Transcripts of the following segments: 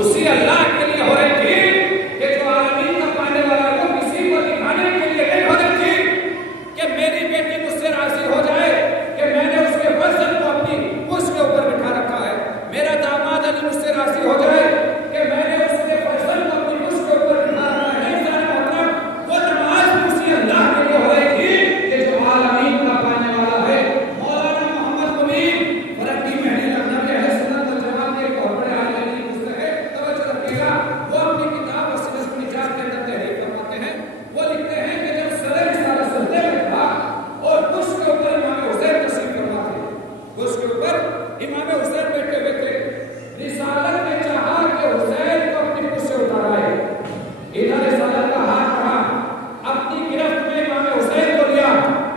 اسی اللہ کے لیے ہو رہی تھی کہ جو عالمین کا پانے والا وہ کسی کو دکھانے کے لیے نہیں ہو رہی تھی کہ میری بیٹی مجھ سے راضی ہو جائے کہ میں نے اس کے وزن کو اپنی اس کے اوپر بٹھا رکھا ہے، میرا داماد علی مجھ سے راضی ہو جائے کہ میں نے اس کے وزن کو اپنی اس کے اوپر بٹھا رکھا ہے۔ وہ نماز اسی اللہ کے لیے ہو رہی تھی کہ جو عالمین کا پانے والا ہے۔ مولانا محمد مبین فرنگی مہدی لکھنوی اہل سنت والجماعت کے بہت بڑے عالم کی مستق ہے، توجہ رکھیے گا۔ وہ اپنی کتاب وسیلۃ النجات کے اندر تحریر فرماتے ہیں، وہ لکھتے ہیں کہ جب سر رسالہ سجدے میں تھا اور اس کے اوپر امام حسین تشریف فرما تھے، اس کے اوپر امام حسین بیٹھے ہوئے تھے، رسالت نے چاہا کہ حسین کو اپنی پشت سے اتارائے، ادھر رسالت کا ہاتھ رہا، اپنی گرفت میں امام حسین کو لیا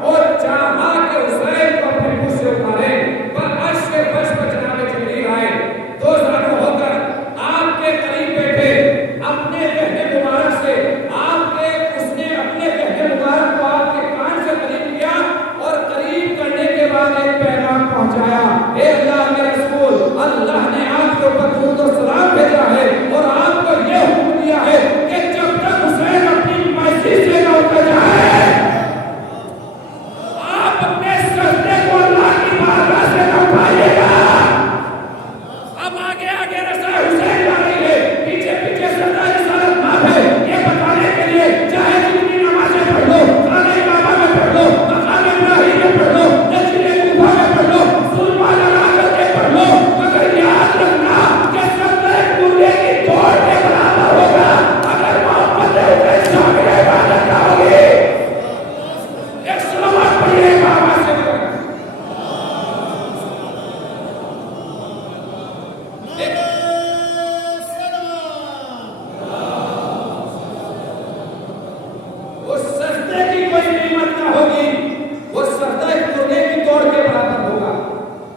اور چاہا کہ حسین کو اپنی پشت سے اتارے، پر عرش کے فرش پر جناب جبریل آئے، دو زانو ہو کر آپ کے قریب بیٹھے، اپنے کہنے مبارک سے آپ کے اس نے اپنے کہنے مبارک کو آپ کے کان سے قریب کیا اور قریب کرنے کے بعد ایک پیغام پہنچایا، اے اللہ کے رسول، اللہ نے آپ کے اوپر درود و سلام بھیجا ہے اور آپ کو یہ حکم دیا ہے کہ جب تک حسین اپنی مرضی سے نہ اتر جائے آپ اپنے سجدے کو اللہ کی بارگاہ سے نہ اٹھائیے گا۔ اب آگے آگے رسول حسین جا رہی ہے، پیچھے پیچھے سجدہ رسالت معاف ہے، یہ بتانے کے لیے چاہے جتنی نمازیں پڑھ لو، خانہ کعبہ میں پڑھ لو، مقام ابراہیم میں پڑھ لو، مسجد کوفہ میں پڑھ لو، سلطان راجل کے پڑھ لو، مگر یاد رکھنا کہ سجدہ مردے کی توڑ کے برابر ہوگا اگر محمد حسین شامل عبادت نہ ہوگی۔ ایک سلوات پڑھیے بابا سے اس سجدے کی کوئی قیمت نہ ہوگی، وہ سجدہ مردے کی توڑ کے برابر ہوگا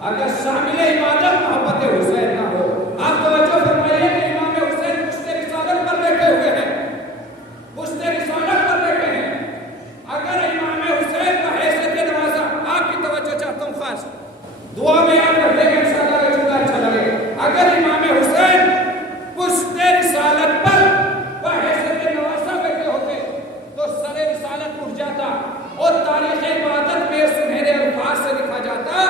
اگر شامل عبادت محبت حسین نہ ہو۔ آپ توجہ فرمائیے کہ امام حسین پشت رسالت پر بیٹھے ہوئے ہیں، پشت رسالت پر بیٹھے ہیں، اگر امام حسین کا حیثیت نوازا، آپ کی توجہ چاہتا ہوں خاص دعا میں آپ کر لیں گے انشاءاللہ جملہ اچھا لگے، اگر امام حسین پشت رسالت پر بحیثیت نوازا بیٹھے ہوتے تو سر رسالت اٹھ جاتا اور تاریخ عبادت میں سنہرے الفاظ سے لکھا جاتا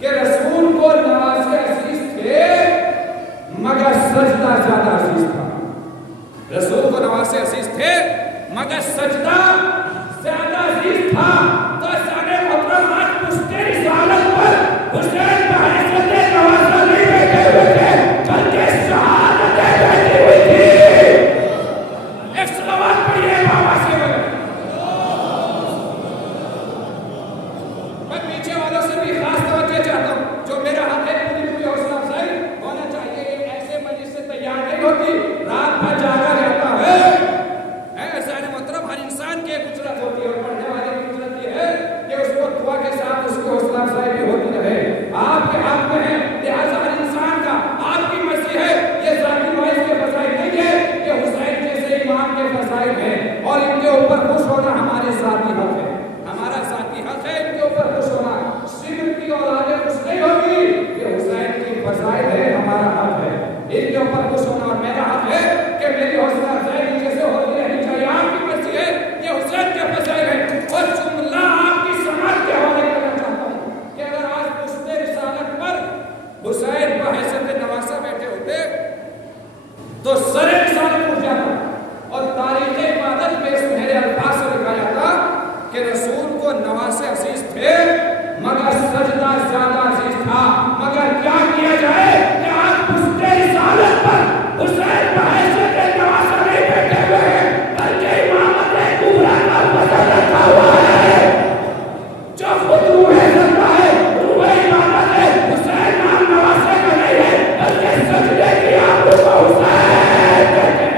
کہ رسول کو نوازے عزیز تھے مگر سجدہ زیادہ عزیز تھا، رسول کو نوازے عزیز تھے مگر سجدہ زیادہ عزیز تھا۔ تو سارے محترم آج پشت رسالت پر حسین بحیثیت نوازا نہیں بیٹھے ہوئے تھے بلکہ شہادتیں بیٹھی ہوئی تھی۔ ایک سلوات پڑھیے بابا سے میں پیچھے والوں سے بھی خاص توجہ چاہتا ہوں، جو میرا حق ہے پوری حوصلہ افزائی ہونا چاہیے، ایسے مجلس سے تیار نہیں ہوتی، رات بھر جاگا رہتا ہے۔ ایسا محترم ہر انسان کی ایک اجرت ہوتی ہے اور پڑھنے والے کی اجرت یہ ہے کہ اس کو دعا کے ساتھ اس کی حوصلہ افزائی بھی ہوتی رہے۔ آپ کے ہاتھ میں ہے، لہٰذا ہر انسان کا آپ کی مرضی ہے، یہ ذاتی وائز کے فضائل نہیں ہے کہ حسین جیسے امام کے فضائل ہیں اور ان کے اوپر خوش ہونا ہمارے ذاتی حق ہے، ہمارا ذاتی حق ہے ان کے اوپر خوش ہونا۔ صرف کی اولادیں خوش نہیں ہوگی، یہ حسین کی فضائل ہے، ہمارا حق ہے ان کے اوپر خوش ہونا، اور میرا حق ہے کہ میری حوصلہ افزائی نیچے سے ہوتی رہنی چاہیے۔ آپ کی مرضی ہے، یہ حسین کے فضائل ہے اور جملہ آپ کی سماعت کے حوالے کرنا چاہتا ہوں کہ اگر آج پشت رسالت پر حسین بحیثیت نوازا بیٹھے ہوتے تو سر رسالت اٹھ جاتا اور تاریخ عبادت میں سنہرے الفاظ سے لکھا جاتا کہ رسول کو نوازے عزیز تھے مگر سجدہ زیادہ عزیز تھا۔ مگر کیا کیا جائے کہ آج پشت رسالت پر حسین بحیثیت نوازا نہیں بیٹھے ہوئے ہیں بلکہ امامت کبریٰ کا وزن رکھا ہوا ہے، جو خود روح زندہ ہے، روح عبادت ہے۔ حسین نام نوازے کا نہیں ہے بلکہ سجدے کی آپ کو حسین کہتے ہیں۔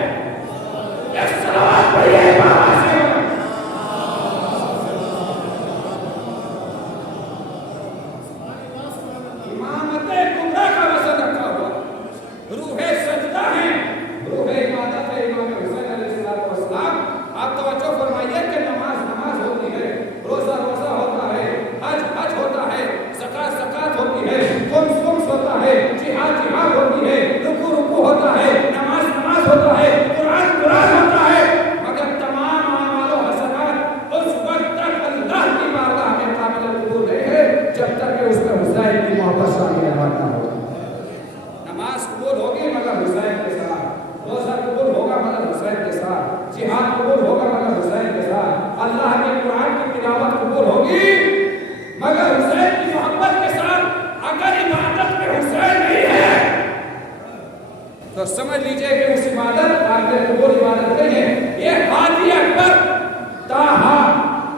ایک سلوات پڑھیے بابا سے امامت کبریٰ کا وزن نماز قبول ہوگی مگر حسین کے ساتھ، روزہ قبول ہوگا مگر حسین کے ساتھ، جہاد قبول ہوگا مگر حسین کے ساتھ، اللہ کے قرآن کی تلاوت قبول ہوگی مگر حسین کی محبت کے ساتھ۔ اگر عبادت میں حسین نہیں ہے تو سمجھ لیجئے کہ اس عبادت قابل قبول عبادت نہیں ہے۔ یہ ہادی اکبر، طٰہٰ،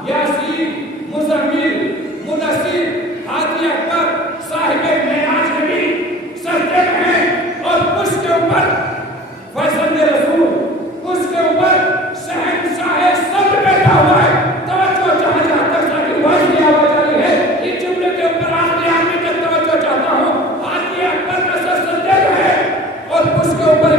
یاسین، مزمل، مدثر، ہادی اکبر صاحب معراج نبی سجدے میں ہیں، اور اس کے اوپر فرزند رسول، اس کے اوپر شہنشاہ صبر بیٹھا ہوا ہے۔ توجہ جہاں جہاں تک ذاکر واحد کی آواز آ رہی ہے، اس جملے کے اوپر آخری تک توجہ چاہتا ہوں۔ ہادی اکبر کا سر سجدے میں ہے اور اس کے اوپر